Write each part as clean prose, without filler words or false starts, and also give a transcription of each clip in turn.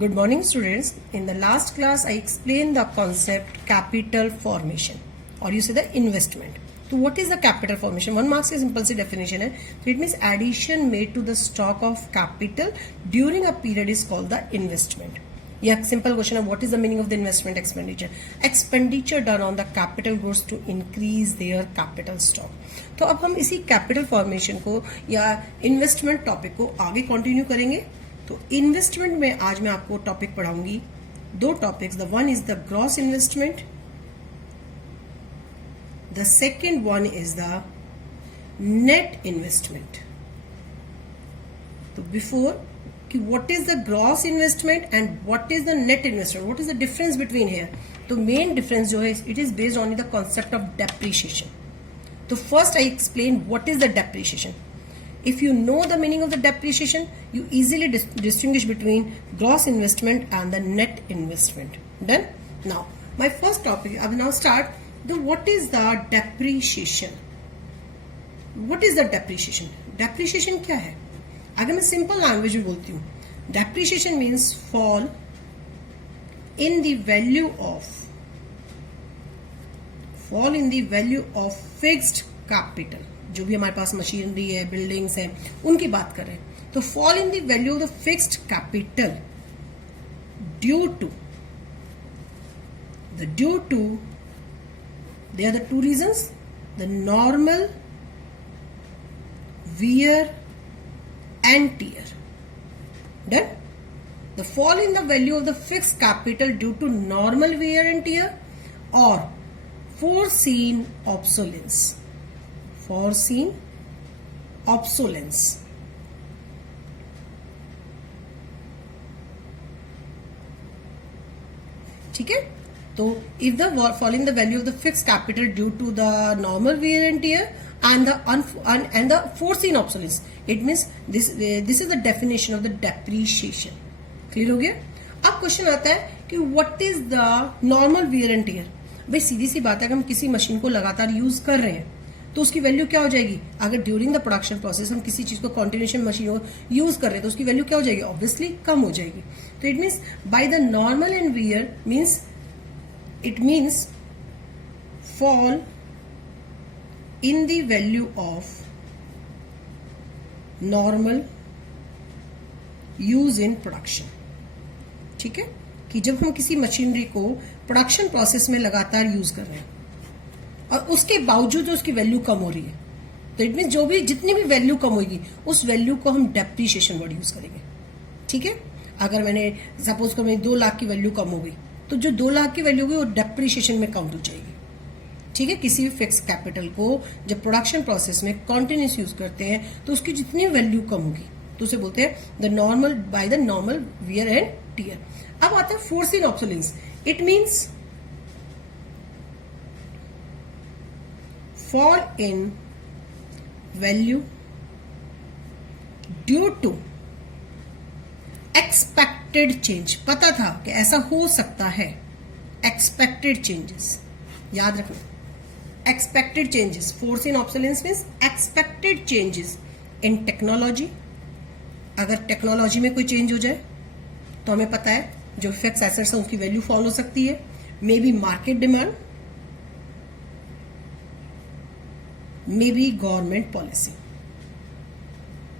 Good morning students. In the last class I explained the concept capital formation or you say the investment. So what is the capital formation? 1 marks is simple C definition है. So it means addition made to the stock of capital during a period is called the investment. यह simple question है. What is the meaning of the investment expenditure? Expenditure done on the capital goods to increase their capital stock. तो अब हम इसी capital formation को या investment topic को आगे continue करेंगे. तो इन्वेस्टमेंट में आज मैं आपको टॉपिक पढ़ाऊंगी दो topics. The one is the gross investment, the second one is the net investment. तो बिफोर कि what is the gross investment and what is the net investment, what is the difference between here. तो main difference जो है it is based on the concept of depreciation. तो first I explain what is the depreciation. If you know the meaning of the depreciation, you easily distinguish between gross investment and the net investment. Done? Now, my first topic, I will now start. What is the depreciation? What is the depreciation? Depreciation क्या है? अगर मैं simple language में बोलती हूँ, depreciation means fall in the value of fixed capital. जो भी हमारे पास मशीनरी है, बिल्डिंग्स है, उनकी बात कर रहे हैं. तो fall in the value of the fixed capital due to they are the two reasons. The normal wear and tear. Done. The fall in the value of the fixed capital due to normal wear and tear और foreseen obsolescence. ठीक है. तो if the fall in the value of the fixed capital due to the normal wear and tear and the foreseen obsolescence, it means this is the definition of the depreciation. Clear हो गया. अब question आता है कि what is the normal wear and tear. भाई सीधी सी बात है, अगर हम किसी मशीन को लगातार यूज कर रहे हैं तो उसकी वैल्यू क्या हो जाएगी. अगर ड्यूरिंग द प्रोडक्शन प्रोसेस हम किसी चीज को कॉन्टिन्यूशन मशीन को यूज कर रहे हैं तो उसकी वैल्यू क्या हो जाएगी, ऑब्वियसली कम हो जाएगी. तो it means by the normal and wear means fall in the value of normal use in production. ठीक है, कि जब हम किसी मशीनरी को प्रोडक्शन प्रोसेस में लगातार यूज कर रहे हैं और उसके बावजूद उसकी वैल्यू कम हो रही है, तो इट मीन जितनी भी वैल्यू कम होगी उस वैल्यू को हम डेप्रिसिएशन वर्ड यूज करेंगे. ठीक है. अगर मैंने सपोज कर मेरी 2 लाख की वैल्यू कम हो गई तो जो 2 लाख की वैल्यू होगी वो डेप्रिसिएशन में काउंट हो जाएगी. ठीक है. किसी भी फिक्स कैपिटल को जब प्रोडक्शन प्रोसेस में कॉन्टिन्यूस यूज करते हैं तो उसकी जितनी वैल्यू कम होगी तो उसे बोलते हैं by the normal wear and tear. अब आता है foreseen obsolescence. It means fall in value due to expected change. पता था कि ऐसा हो सकता है. expected changes याद रखना. expected changes. Foreseen obsolescence means expected changes in technology. अगर टेक्नोलॉजी में कोई चेंज हो जाए तो हमें पता है जो फिक्स एसेट्स है उसकी वैल्यू फॉल हो सकती है. May be market demand, may be government policy.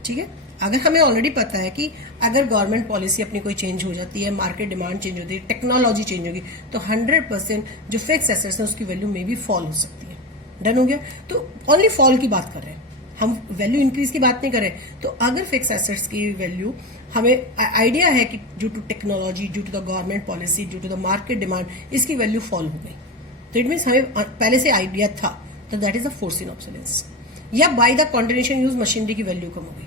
ठीक है. अगर हमें ऑलरेडी पता है कि अगर गवर्नमेंट पॉलिसी अपनी कोई चेंज हो जाती है, मार्केट डिमांड चेंज होती है, टेक्नोलॉजी चेंज होगी तो 100% जो फिक्स एसेट्स है उसकी वैल्यू में भी फॉल हो सकती है. डन हो गया. तो ओनली फॉल की बात कर रहे हैं हम, वैल्यू इंक्रीज की बात नहीं कर रहे. तो अगर फिक्स एसेट्स की वैल्यू हमें आइडिया है कि due to technology, due to the government policy, due to the market demand इसकी वैल्यू फॉल हो गई तो इट मीन्स हमें पहले से आइडिया था, तो that is the foreseen obsolescence. या by the continuation use machinery की वैल्यू कम हो गई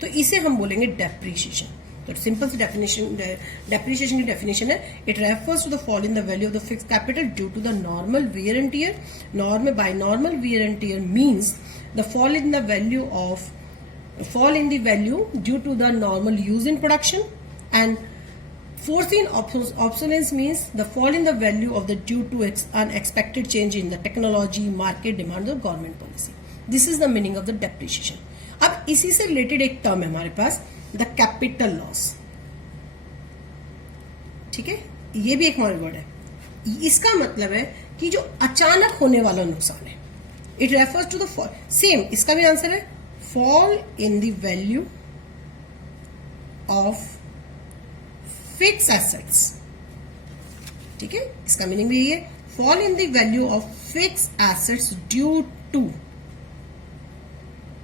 तो इसे हम बोलेंगे डेप्रिसिएशन. तो सिंपल सी डेप्रिसिएशन की डेफिनेशन है, it refers to the fall in the value of the fixed capital due to the normal wear and tear. By normal wear and tear means the fall in the value due to the normal use in production, and foreseen obsolescence means the fall in the value of the due to unexpected change in the technology, market demand or government policy. This is the meaning of the depreciation. अब इसी से related एक term है हमारे पास, the capital loss. ठीक है, ये भी एक हमारा वर्ड है। इसका मतलब है कि जो अचानक होने वाला नुकसान है। It refers to the same, इसका भी आंसर है fall in the value of fix assets. ठीक है, इसका मीनिंग भी यही है, fall in the value of fix assets due to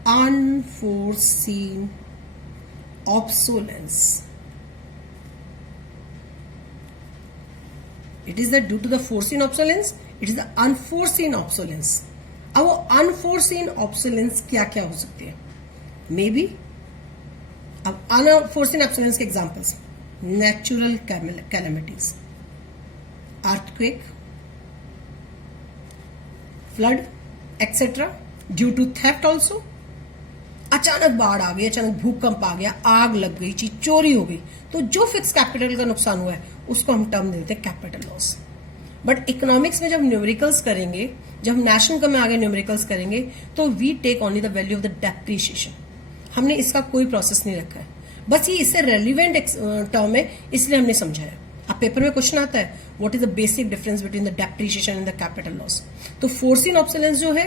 unforeseen obsolescence. It is the due to the foreseen obsolescence, it is the unforeseen obsolescence. अब वो unforeseen obsolescence क्या क्या हो सकती है? Maybe, अब unforeseen obsolescence के examples, natural calamities, earthquake, flood, etc. Due to theft also. अचानक बाढ़ आ गई, अचानक भूकंप आ गया, आग लग गई, चीज चोरी हो गई, तो जो फिक्स कैपिटल का नुकसान हुआ है उसको हम टर्म देते हैं कैपिटल लॉस। बट इकोनॉमिक्स में जब न्यूमेरिकल्स करेंगे, जब हम नेशनल इनकम में आगे न्यूमेरिकल्स करेंगे, तो we take only the value of the depreciation. हमने इसका कोई प्रोसेस नहीं रखा है, बस ये इससे रेलिवेंट टर्म है इसलिए हमने समझाया। अब पेपर में क्वेश्चन आता है what is the basic difference between the depreciation and the capital loss. तो फोर्सिन ऑब्सोलेंस जो है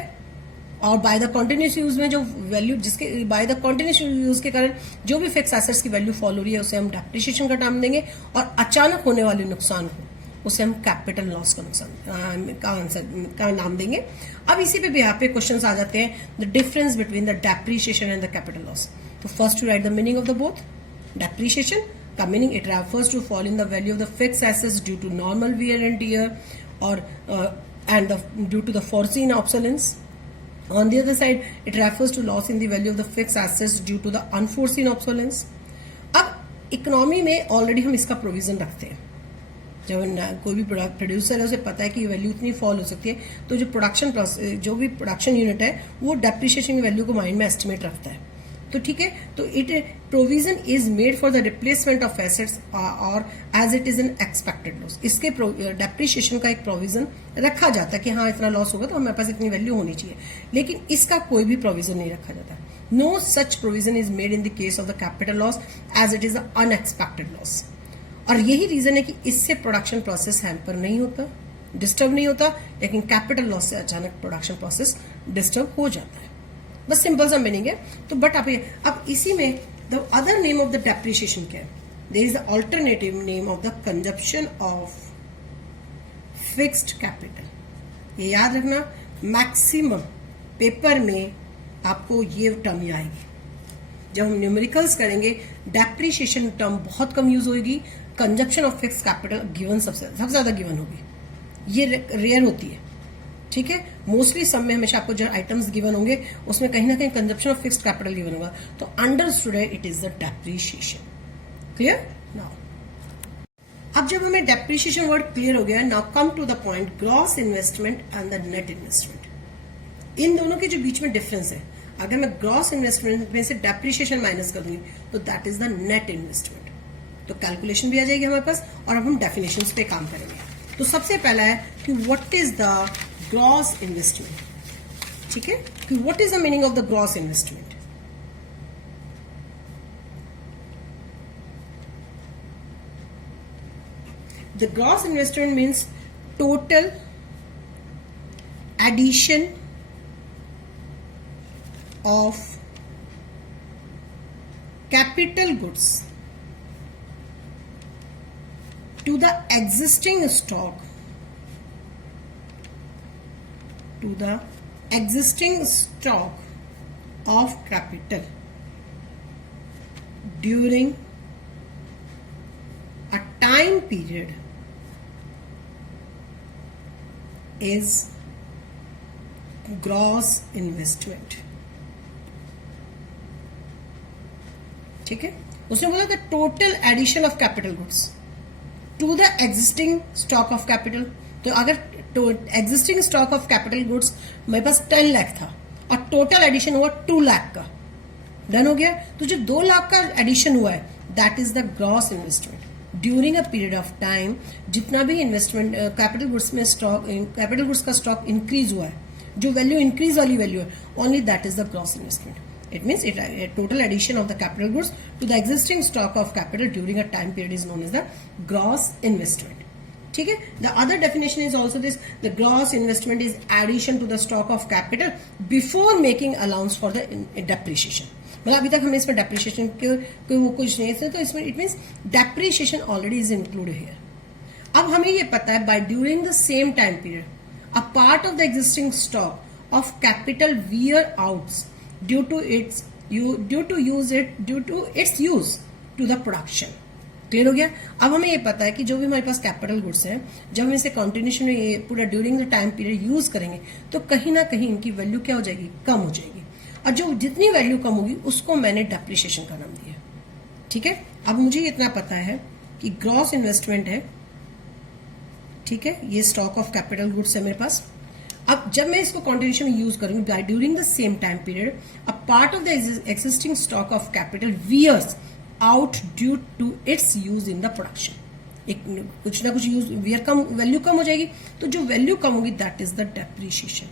और बाय द कॉन्टिन्यूस यूज में जो वैल्यू, जिसके बाय द कॉन्टिन्यूस यूज के कारण जो भी फिक्स एसेट्स की वैल्यू फॉल हो रही है उसे हम डेप्रिसिएशन का टर्म देंगे, और अचानक होने वाले नुकसान को उसे हम कैपिटल लॉस का नुकसान का आंसर का नाम देंगे। अब इसी पे भी यहाँ पे क्वेश्चंस आ जाते हैं, the difference between the depreciation and the capital loss. तो first to write the meaning of the both. Depreciation का meaning, it refers to fall in the value of the fix assets due to normal wear and tear और and due to the foreseen obsolescence. On the other side, it refers to loss in the value of the fixed assets due to the unforeseen obsolescence. अब economy में already हम इसका provision रखते हैं। जब कोई भी प्रोड्यूसर है उसे पता है कि ये वैल्यू इतनी फॉल हो सकती है, तो जो प्रोडक्शन यूनिट है वो डेप्रिसिएशन की वैल्यू को माइंड में एस्टिमेट रखता है। तो ठीक है, तो it provision is made for the replacement of assets और as it is an expected loss. इसके डेप्रिसिएशन का एक प्रोविजन रखा जाता है कि हाँ इतना लॉस होगा तो हमारे पास इतनी वैल्यू होनी चाहिए, लेकिन इसका कोई भी प्रोविजन नहीं रखा जाता। No such provision is made in the case of the capital loss as it is unexpected loss. और यही रीजन है कि इससे प्रोडक्शन प्रोसेस हैम्पर नहीं होता, डिस्टर्ब नहीं होता, लेकिन कैपिटल लॉस से अचानक प्रोडक्शन प्रोसेस डिस्टर्ब हो जाता है। बस सिंपल सा मीनिंग है। तो बट अब इसी में the other name of the depreciation क्या है? There is the alternative name of the consumption of fixed capital. ये याद रखना, मैक्सिमम पेपर में आपको ये टर्म ही आएगी। जब हम न्यूमेरिकल्स करेंगे डेप्रिसिएशन टर्म बहुत कम यूज होगी, consumption of fixed capital given सबसे ज्यादा गिवन होगी, ये रेयर होती है। ठीक है, मोस्टली सब में हमेशा आपको जो आइटम्स गिवन होंगे उसमें कहीं ना कहीं consumption of fixed capital given होगा। तो अंडरस्टूड है it is the depreciation. Clear? Now अब जब हमें डेप्रिसिएशन वर्ड क्लियर हो गया, now come to the point, gross investment and the net investment. इन दोनों के जो बीच में डिफरेंस है, अगर मैं ग्रॉस इन्वेस्टमेंट में से डेप्रिसिएशन माइनस करूंगी तो that is the net investment. तो कैलकुलेशन भी आ जाएगी हमारे पास और अब हम डेफिनेशंस पे काम करेंगे। तो सबसे पहला है कि what is the gross investment. ठीक है, कि what is the meaning of the gross investment. The gross investment means total addition of capital goods to the existing stock of capital during a time period is gross investment। ठीक है, उसने बोला the total addition of capital goods to the existing stock of capital. तो अगर existing stock of capital goods मेरे पास 10 लाख था और टोटल एडिशन हुआ 2 लाख का, डन हो गया। तो जो 2 लाख का एडिशन हुआ है that is the gross investment during a period of time. जितना भी इन्वेस्टमेंट कैपिटल गुड्स में कैपिटल गुड्स का स्टॉक इंक्रीज हुआ है, जो वैल्यू इंक्रीज वाली वैल्यू है, only that is the gross investment. It means total addition of the capital goods to the existing stock of capital during a time period is known as the gross investment. ठीक है. The other definition is also this: the gross investment is addition to the stock of capital before making allowance for the depreciation. मतलब अभी तक हमें इसमें depreciation के वो कुछ नहीं है, तो इसमें it means depreciation already is included here. अब हमें ये पता है by during the same time period a part of the existing stock of capital wear outs due to its use to the production. Clear हो गया. अब हमें ये पता है कि जो भी हमारे पास कैपिटल गुड्स हैं, जब हम इसे कॉन्टिन्यूशन में ये पूरा during the time period use करेंगे तो कहीं ना कहीं इनकी वैल्यू क्या हो जाएगी, कम हो जाएगी. और जो जितनी वैल्यू कम होगी उसको मैंने डेप्रिसिएशन का नाम दिया. ठीक है. अब मुझे इतना पता है कि ग्रॉस इन्वेस्टमेंट है. ठीक है. ये स्टॉक ऑफ कैपिटल गुड्स है मेरे पास. अब जब मैं इसको कॉन्टिन्यूशन में यूज करूंगी by during the same time period a part of the existing stock of capital wears out due to its use in the production. एक कुछ ना कुछ यूज वियर कम, वैल्यू कम हो जाएगी, तो जो वैल्यू कम होगी दैट इज द डेप्रिसिएशन.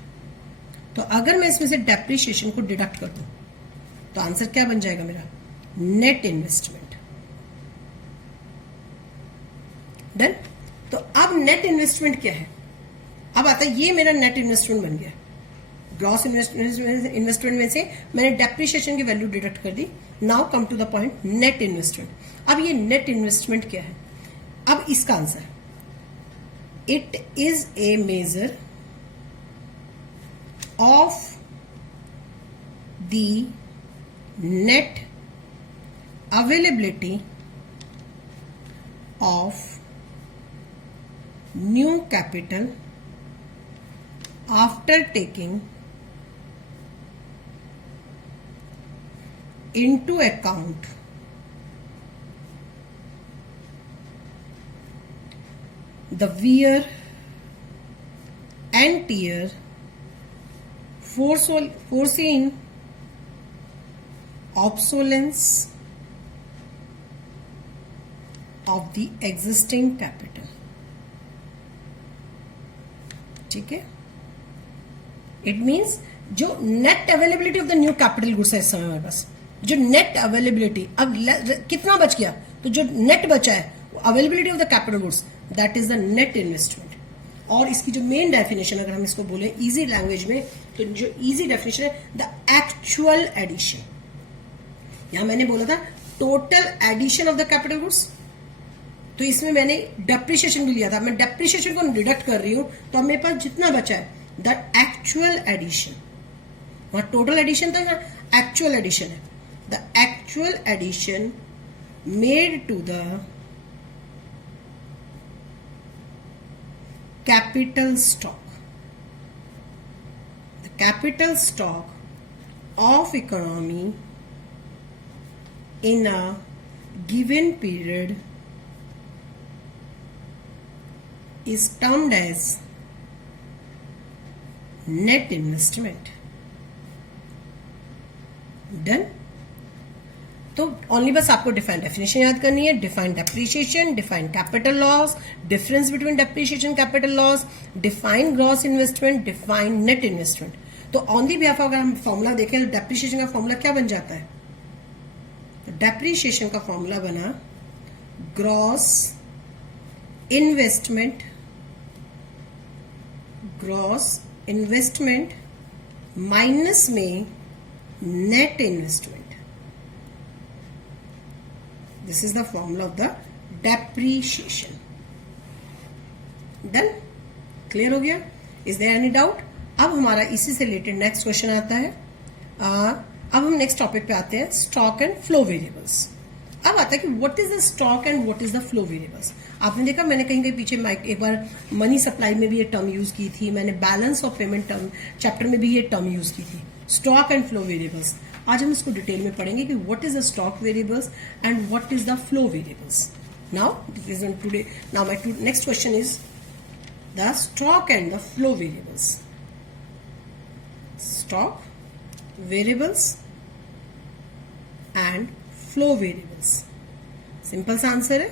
तो अगर मैं इसमें से डेप्रिसिएशन को डिडक्ट कर दूं तो आंसर क्या बन जाएगा मेरा, नेट इन्वेस्टमेंट. डन. तो अब नेट इन्वेस्टमेंट क्या है, अब आता है ये मेरा नेट इन्वेस्टमेंट बन गया. ग्रॉस इन्वेस्टमेंट में से मैंने डेप्रिसिएशन की वैल्यू डिडक्ट कर दी. Now come to the point, net investment. अब ये नेट इन्वेस्टमेंट क्या है, अब इसका answer, it is a major of the net availability of new capital after taking into account the wear and tear foreseen obsolescence of the existing capital. ठीक है. It means जो net availability of the new capital goods है इस समय हमारे पास, जो net availability, अब कितना बच गया, तो जो नेट बचा है availability of the capital goods, that is the net investment. और इसकी जो मेन डेफिनेशन अगर हम इसको बोले इजी लैंग्वेज में, तो जो इजी डेफिनेशन है द एक्चुअल एडिशन. यहां मैंने बोला था total addition of the capital goods, तो इसमें मैंने डेप्रिसिएशन भी लिया था. मैं डेप्रिसिएशन को डिडक्ट कर रही हूं, तो अब मेरे पास जितना बचा है द एक्चुअल एडिशन. वहां टोटल एडिशन था, यहाँ एक्चुअल एडिशन है. The actual addition made to the capital stock, the capital stock of economy in a given period is termed as net investment. Done. तो ओनली बस आपको define definition याद करनी है. Define depreciation, define capital loss, difference between depreciation capital loss, define gross investment, define net investment. तो on the behalf अगर हम formula देखें तो डेप्रिसिएशन का फॉर्मूला क्या बन जाता है, डेप्रिसिएशन का फॉर्मूला बना ग्रॉस इन्वेस्टमेंट माइनस में net investment. This is the formula of the depreciation. Done? Clear हो गया? Is there any doubt? अब हमारा इसी से रिलेटेड नेक्स्ट क्वेश्चन आता है. अब हम नेक्स्ट टॉपिक पे आते हैं, स्टॉक एंड फ्लो वेरिएबल्स. अब आता है कि what is the stock and what is the flow variables. आपने देखा मैंने कहीं पीछे एक बार मनी सप्लाई में भी ये टर्म यूज की थी, मैंने balance of payment term chapter में भी ये टर्म यूज की थी, स्टॉक एंड फ्लो वेरिएबल्स. आज हम इसको डिटेल में पढ़ेंगे कि what is the stock variables and what is the flow variables. Now my next question is the stock and the flow variables. Stock variables and flow variables. Simple सा answer है,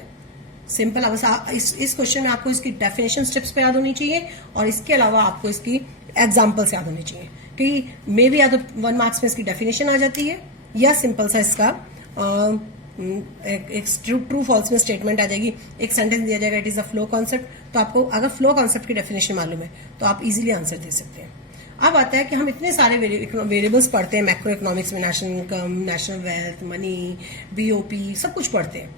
simple. अब इस question में आपको इसकी definition steps पे याद होनी चाहिए और इसके अलावा आपको इसकी एग्जाम्पल्स याद होने चाहिए कि मे बी या तो 1 मार्क्स में इसकी डेफिनेशन आ जाती है या सिंपल सा इसका एक ट्रू फॉल्स में स्टेटमेंट आ जाएगी, एक सेंटेंस दिया जाएगा it is a flow concept. तो आपको अगर फ्लो कॉन्सेप्ट की डेफिनेशन मालूम है तो आप इजीली आंसर दे सकते हैं। अब आता है कि हम इतने सारे वेरिएबल्स पढ़ते हैं मैक्रो इकोनॉमिक्स में, national income, national wealth, money, BOP, सब कुछ पढ़ते हैं,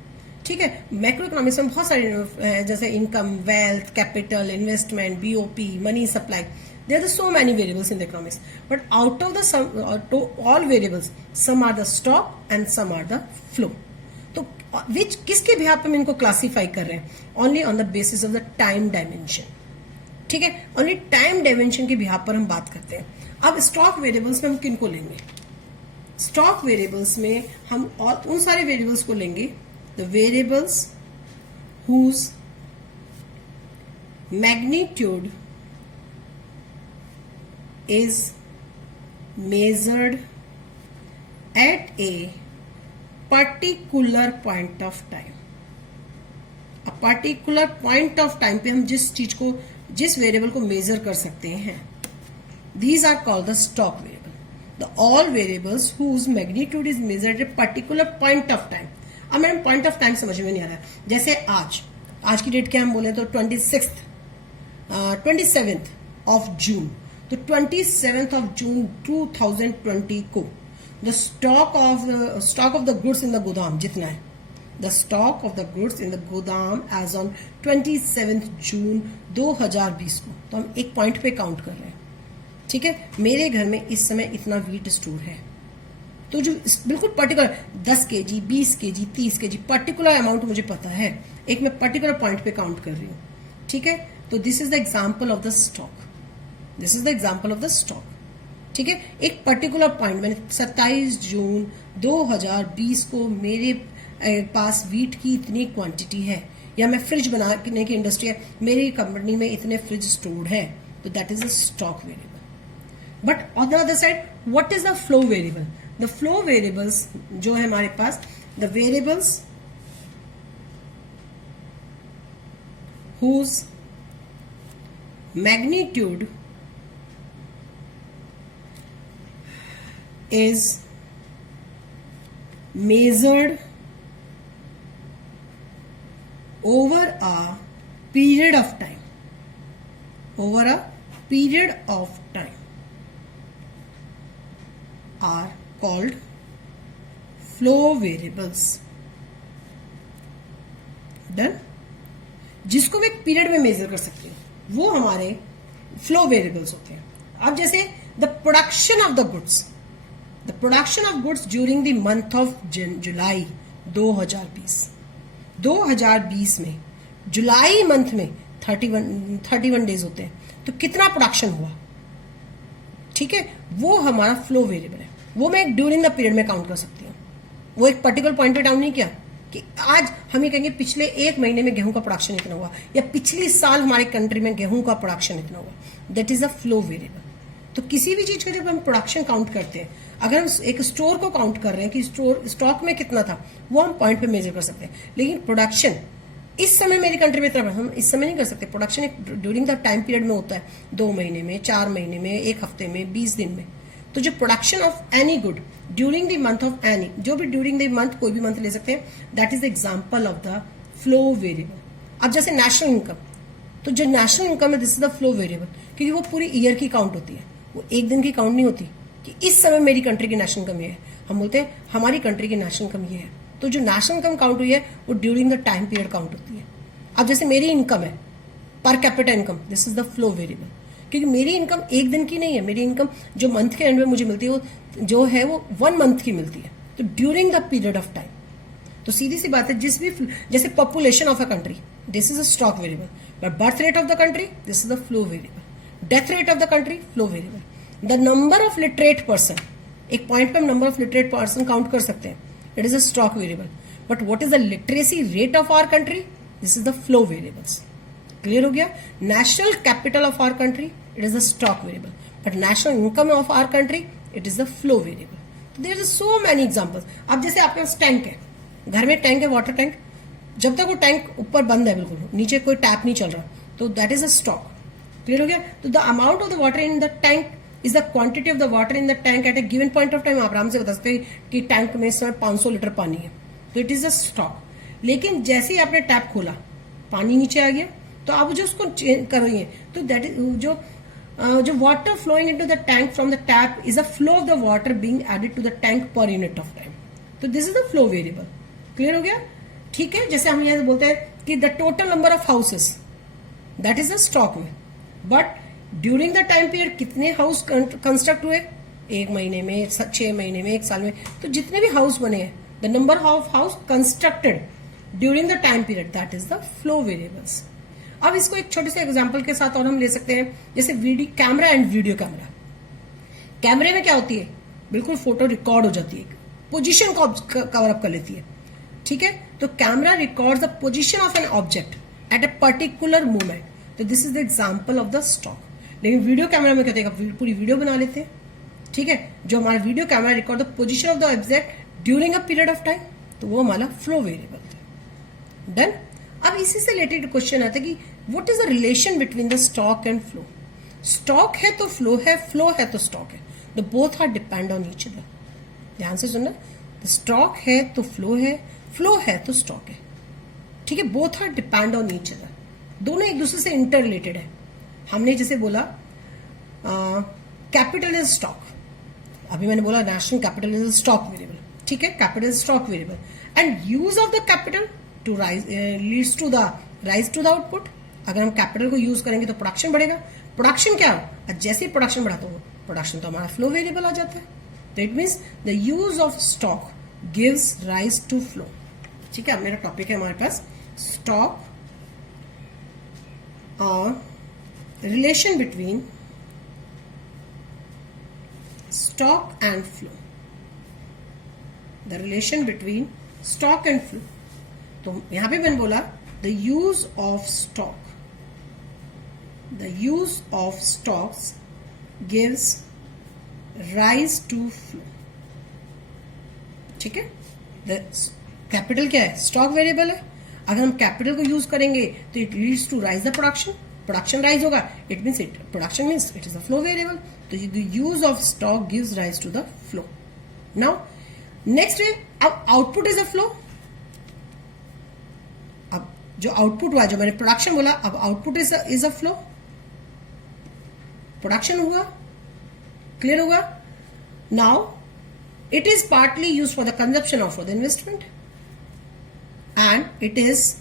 ठीक है। मैक्रो इकोनॉमिक्स में बहुत सारे जैसे income, wealth, capital, investment, BOP, money supply, there are so many variables in the economics, but out of the all variables some are the stock and some are the flow. तो which किसके बिहार पे हम इनको classify कर रहे हैं? only on the basis of the time dimension, ठीक है। only time dimension के बिहार पर हम बात करते हैं। अब स्टॉक वेरिएबल्स में हम किनको लेंगे? स्टॉक वेरिएबल्स में हम और उन सारे वेरिएबल्स को लेंगे the variables whose magnitude is measured at a particular point of time. a particular point of time पे हम जिस वेरिएबल को मेजर कर सकते हैं, these are called the stock variable. The all variables whose magnitude is measured at a particular point of time. अब madam point of time समझ में नहीं आ रहा है। जैसे आज की डेट क्या हम बोले तो 27th ऑफ जून, तो 27th ऑफ जून 2020 को the stock of the goods in the गोदाम जितना है, the stock of the goods in the गोदाम एज ऑन 27th जून 2020 को, तो हम एक पॉइंट पे काउंट कर रहे हैं, ठीक है। मेरे घर में इस समय इतना वीट स्टोर है, तो जो बिल्कुल particular 10 kg, 20 kg, 30 kg particular amount मुझे पता है, एक मैं पर्टिकुलर पॉइंट पे काउंट कर रही हूँ, ठीक है। तो this is the example of the stock, this is the example of the stock, ठीक है। एक पर्टिकुलर पॉइंट मैंने 27 जून 2020 को मेरे पास वीट की इतनी क्वांटिटी है, या मैं फ्रिज बनाने की इंडस्ट्री है, मेरी कंपनी में इतने फ्रिज स्टोर्ड है, तो that is a stock variable. But on the other side what is the flow variable? The flow variables जो है हमारे पास, the variables whose magnitude is measured over a period of time, over a period of time, are called flow variables. Done? जिसको मैं एक period में major कर सकती हूँ वो हमारे फ्लो वेरिएबल्स होते हैं। अब जैसे the production of the goods during the month of July 2020 में, जुलाई मंथ में 31 डेज होते हैं, तो कितना प्रोडक्शन हुआ, ठीक है, वो हमारा फ्लो वेरिएबल है। वो मैं एक ड्यूरिंग द पीरियड में काउंट कर सकती हूँ, वो एक पर्टिकुलर पॉइंट पे डाउन नहीं किया कि आज हम ये कहेंगे पिछले एक महीने में गेहूं का प्रोडक्शन इतना हुआ, या पिछली साल हमारे कंट्री में गेहूं का प्रोडक्शन इतना हुआ, that is a flow variable. तो किसी भी चीज का जब हम प्रोडक्शन काउंट करते हैं, अगर हम एक स्टोर को काउंट कर रहे हैं कि स्टॉक में कितना था, वो हम पॉइंट पे मेजर कर सकते हैं। लेकिन प्रोडक्शन इस समय मेरी कंट्री में इतना, हम इस समय नहीं कर सकते। प्रोडक्शन एक ड्यूरिंग द टाइम पीरियड में होता है, 2 महीने में, 4 महीने में, 1 हफ्ते में, 20 दिन में। तो जो production of any good during the month of any, जो भी ड्यूरिंग द मंथ, कोई भी मंथ ले सकते हैं, that is the example of the flow variable. अब जैसे नेशनल इनकम, तो जो नेशनल इनकम है this is the flow variable, क्योंकि वो पूरी ईयर की काउंट होती है, वो एक दिन की काउंट नहीं होती कि इस समय मेरी कंट्री की नेशनल इनकम ये है। हम बोलते हैं हमारी कंट्री की नेशनल इनकम ये है, तो जो नेशनल इनकम काउंट हुई है वो during the time period count होती है। अब जैसे मेरी इनकम है per capita income, this is the flow variable, क्योंकि मेरी इनकम एक दिन की नहीं है, मेरी इनकम जो मंथ के एंड में मुझे मिलती है वो जो है वो 1 मंथ की मिलती है, तो during the period of time. तो सीधी सी बात है, जिस भी जैसे population of a country, this is a stock variable, but birth rate of the country, this is the flow variable. Death rate of the country, flow variable. The number of literate person, एक point पे हम number of literate person count कर सकते हैं, it is a stock variable. But what is the literacy rate of our country, this is the flow variables. Clear हो गया? National capital of our country, it is the stock variable, but national income of our country, it is the flow variable. There are so many examples. अब जैसे आपके पास tank है, घर में tank है, water tank, जब तक वो टैंक ऊपर बंद है, बिल्कुल नीचे कोई टैप नहीं चल रहा, तो that is a stock. Clear हो गया? तो the amount of the water in the tank is the quantity of the water in the tank at a given point of time. आप आराम से बता सकते हैं कि टैंक में इस समय 500 लीटर पानी है, तो इट इज अ स्टॉक। लेकिन जैसे ही आपने टैप खोला, पानी नीचे आ गया, तो आप जो उसको चेंज करेंगे, तो दैट इज जो water flowing into the tank from the tap is a flow of the water being added to the tank per unit of time. तो this is the flow variable. Clear हो गया? ठीक है, जैसे हम ये बोलते हैं कि the total number of houses, that is the stock में, but during the time period कितने हाउस कंस्ट्रक्ट हुए, 1 महीने में, 6 महीने में, 1 साल में, तो जितने भी हाउस बने हैं, the number of house constructed during the time period, that is the flow variables. अब इसको एक छोटे से एग्जांपल के साथ और हम ले सकते हैं, जैसे video camera and video camera. कैमरे में क्या होती है, बिल्कुल फोटो रिकॉर्ड हो जाती है, पोजीशन को कवर अप कर लेती है। ठीक है, तो camera records the position of an object at a particular moment, तो this is the example of the stock. लेकिन वीडियो कैमरा में क्या होता है, पूरी वीडियो बना लेते हैं। ठीक है, जो हमारा video camera record the position of the object during a period of time, तो वो हमारा फ्लो वेरिएबल था। डन। अब इसी से रिलेटेड क्वेश्चन आता है कि what is the relation between the stock and flow. Stock है तो फ्लो है, फ्लो है तो स्टॉक है, the both are depend on each other. ध्यान से सुनना, स्टॉक है तो फ्लो है, फ्लो है तो स्टॉक है। ठीक है, both are depend on each other, दोनों एक दूसरे से इंटर रिलेटेड है। हमने जैसे बोला कैपिटल इज स्टॉक, अभी मैंने बोला national capital is stock variable. ठीक है, capital is stock variable and use of the capital to rise leads to the rise to the output. अगर हम कैपिटल को यूज करेंगे तो प्रोडक्शन बढ़ेगा। प्रोडक्शन क्या हो, जैसे ही प्रोडक्शन बढ़ाता हो, प्रोडक्शन तो हमारा फ्लो वेरिएबल आ जाता है। तो it means the use of stock gives rise to flow. ठीक है, अब मेरा टॉपिक है हमारे पास स्टॉक और relation between stock and flow, the relation between stock and flow. तो यहां पे मैंने बोला the use of stock, the use of stocks gives rise to flow. ठीक है, कैपिटल क्या है, स्टॉक वेरिएबल है। अगर हम कैपिटल को यूज करेंगे तो it leads to rise the production, production rise होगा, it means it production means it is a flow variable. तो the use of stock gives rise to the flow. Now next है, अब output is a flow. अब जो output हुआ, जो मैंने production बोला, अब output is a flow, production हुआ। क्लियर होगा? Now it is partly used for the consumption or for the investment, and it is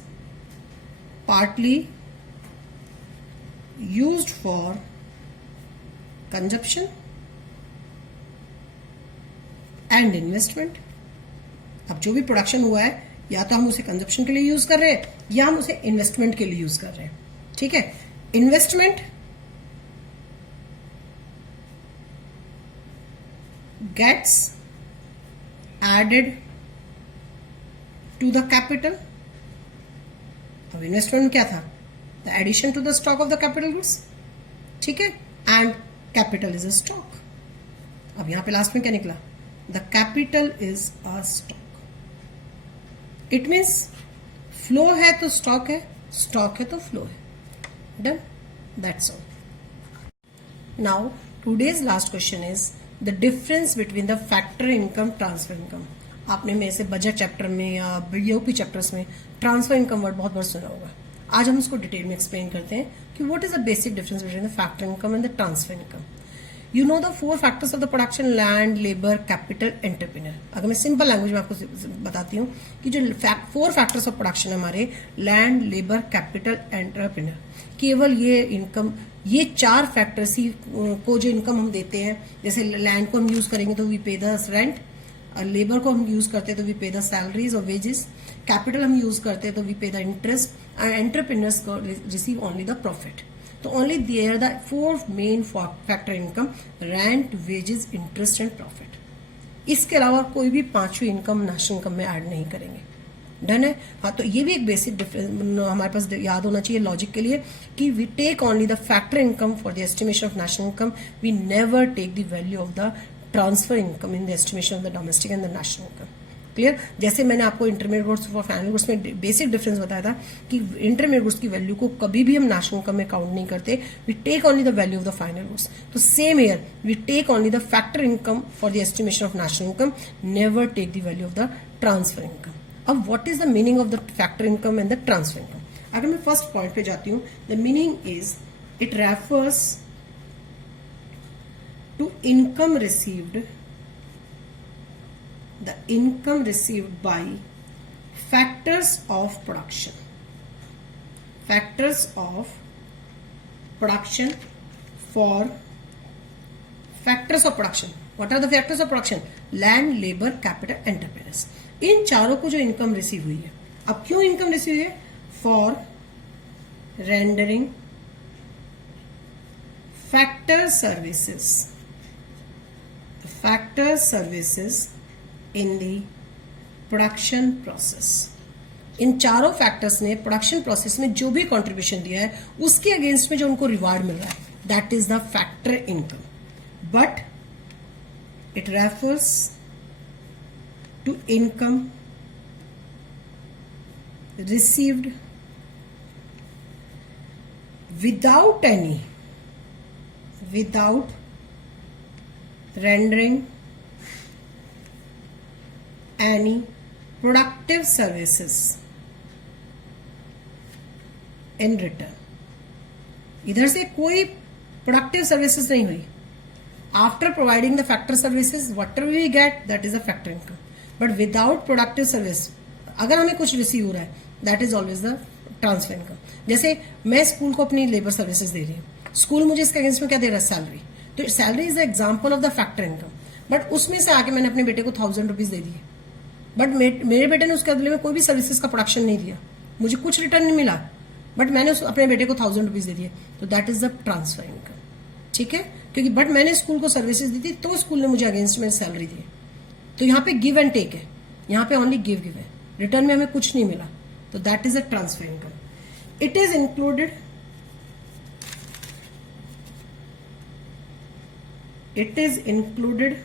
partly used for consumption and investment। अब जो भी प्रोडक्शन हुआ है, या तो हम उसे कंजप्शन के लिए यूज कर रहे हैं या हम उसे इन्वेस्टमेंट के लिए यूज कर रहे हैं। ठीक है, investment gets added to the capital। अब इन्वेस्टमेंट क्या था, the addition to the stock of the capital goods. ठीक है, and capital is a stock. अब यहां पे लास्ट में क्या निकला, the capital is a stock. It means flow है तो स्टॉक है, स्टॉक है तो फ्लो है। Done, that's all. Now today's last question is the difference between the factor income, transfer income. आपने मेरे से बजट चैप्टर में या बीओपी चैप्टर्स में ट्रांसफर इनकम वर्ड बहुत बार सुना होगा। आज हम इसको डिटेल में एक्सप्लेन करते हैं कि what is the basic difference between the factor income and the transfer income. You know the 4 factors of the production, land, labour, capital, entrepreneur. अगर मैं सिंपल लैंग्वेज में आपको बताती हूँ कि जो 4 फैक्टर्स ऑफ प्रोडक्शन हमारे, लैंड, लेबर, कैपिटल, एंटरप्रेन्योर, केवल ये इनकम, ये 4 फैक्टर्स ही को जो इनकम हम देते हैं, जैसे लैंड को हम यूज करेंगे तो we pay the rent, labour को हम यूज करते हैं तो वी पे द सैलरीज और वेजेस, कैपिटल हम यूज करते हैं तो we pay the interest, and entrepreneurs को रिसीव ओनली द प्रॉफिट। तो only there the 4 main factor income, rent, wages, interest and profit. इसके अलावा कोई भी 5वीं इनकम नेशनल इनकम में ऐड नहीं करेंगे। डन है? हाँ, तो ये भी एक बेसिक डिफरेंस हमारे पास याद होना चाहिए लॉजिक के लिए कि we take only the factor income for the estimation of national income, we never take the value of the transfer income in the estimation of the domestic and the national income. Clear? जैसे मैंने आपको intermediate goods और final goods में basic difference बताया था कि intermediate goods की value को कभी भी हम नेशनल इनकम में काउंट नहीं करते, we take only the value of the final goods. तो same year we take only the factor income for the estimation of national income, never take the value of the transfer income. अब what is the meaning of the factor income and the transfer income? अगर मैं first point पे जाती हूं, the meaning is it refers to income received, the income received by factors of production, factors of production for factors of production. What are the factors of production? Land, labor, capital, enterprise. इन चारों को जो income receive हुई है, अब क्यों income receive हुई है? For rendering factor services, factor services in the production process. इन चारों फैक्टर्स ने प्रोडक्शन प्रोसेस में जो भी कंट्रीब्यूशन दिया है उसके अगेंस्ट में जो उनको रिवार्ड मिल रहा है, that is the factor income. But it refers to income received without rendering any productive services in return. इधर से कोई प्रोडक्टिव सर्विसेज नहीं हुई। After providing the factor services whatever we get, that is the factor income. But without productive service अगर हमें कुछ receive हो रहा है, that is always the transfer income. जैसे मैं स्कूल को अपनी लेबर सर्विसेज दे रही हूँ, स्कूल मुझे इसके अगेंस्ट में क्या दे रहा है? सैलरी। तो salary is the example of the factor income. But उसमें से आके मैंने अपने बेटे को 1000 रुपीज दे दिए, बट मेरे बेटे ने उसके बदले में कोई भी सर्विसेज का प्रोडक्शन नहीं दिया, मुझे कुछ रिटर्न नहीं मिला, बट मैंने अपने बेटे को 1000 रुपीज दे दिए, तो that is the transfer income. ठीक है? क्योंकि बट मैंने स्कूल को सर्विसेज दी थी तो स्कूल ने मुझे अगेंस्ट में सैलरी दी। तो यहाँ पे गिव एंड टेक है, यहाँ पे ओनली गिव है, रिटर्न में हमें कुछ नहीं मिला, तो that is the transfer income. It is included, it is included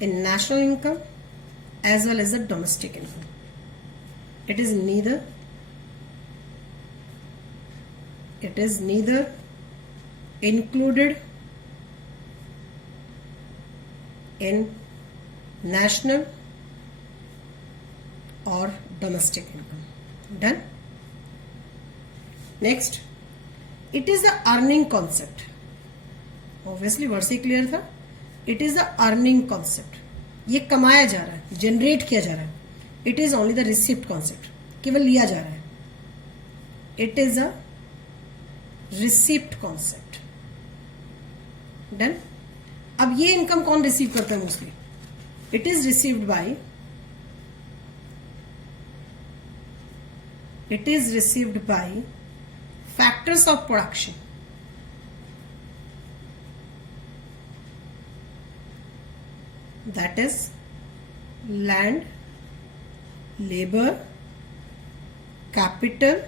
in national income as well as the domestic income. It is neither included in national or domestic income. Done? Next, it is the earning concept. Obviously word से clear था। It is the earning concept, ये कमाया जा रहा है, generate किया जा रहा है। It is only the receipt concept, केवल लिया जा रहा है। It is a receipt concept. Done? अब ये इनकम कौन रिसीव करता है mostly? It is received by factors of production, that is land, labor, capital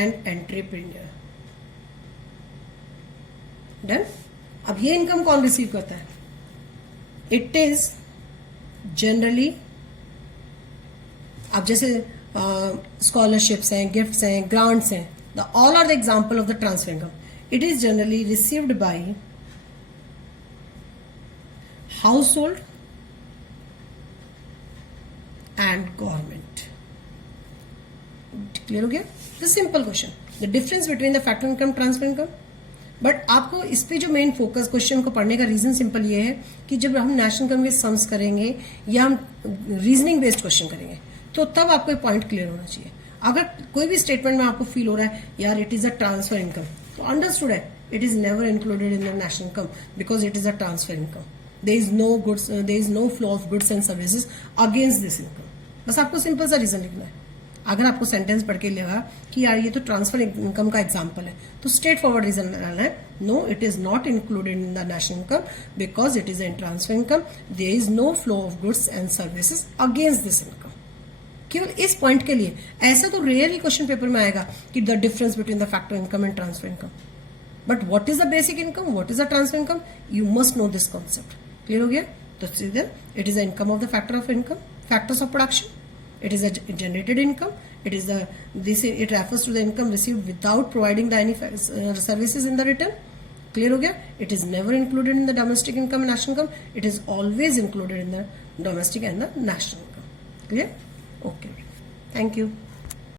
and entrepreneur. Done? अब ये इनकम कौन रिसीव करता है? इट इज जनरली, अब जैसे स्कॉलरशिप्स हैं, गिफ्ट्स हैं, ग्रांट्स हैं, the all are the example of the transfer income. It is generally received by household and government. Clear हो गया? The simple question, the difference between the factor income, transfer income. But आपको इस पे जो main focus question को पढ़ने का reason simple ये है कि जब हम नेशनल इनकम के सम्स करेंगे या हम रीजनिंग बेस्ड क्वेश्चन करेंगे, तो तब आपको एक पॉइंट क्लियर होना चाहिए। अगर कोई भी स्टेटमेंट में आपको फील हो रहा है यार it is a transfer income, तो अंडरस्टूड है, it is never included in the national income because it is a transfer income. there is no flow of goods and services against this income. बस आपको simple सा reason लिखना है। अगर आपको sentence पढ़ के लगा कि यार ये तो ट्रांसफर इनकम का एग्जांपल है, तो स्ट्रेट फॉरवर्ड रीजन डालना है, no it is not included in the national income because it is an transfer income, there is no flow of goods and services against this income. केवल इस point के लिए, ऐसा तो रेयरली क्वेश्चन पेपर में आएगा कि the difference between the factor income and transfer income. But what is the basic income, what is the transfer income, you must know this concept. Clear हो गया? तो सीधे it is the income of the factors of production. It is a generated income. It refers to the income received without providing the any services in the return. Clear हो गया? It is never included in the domestic income and national income. It is always included in the domestic and the national income. Clear? Okay. Thank you.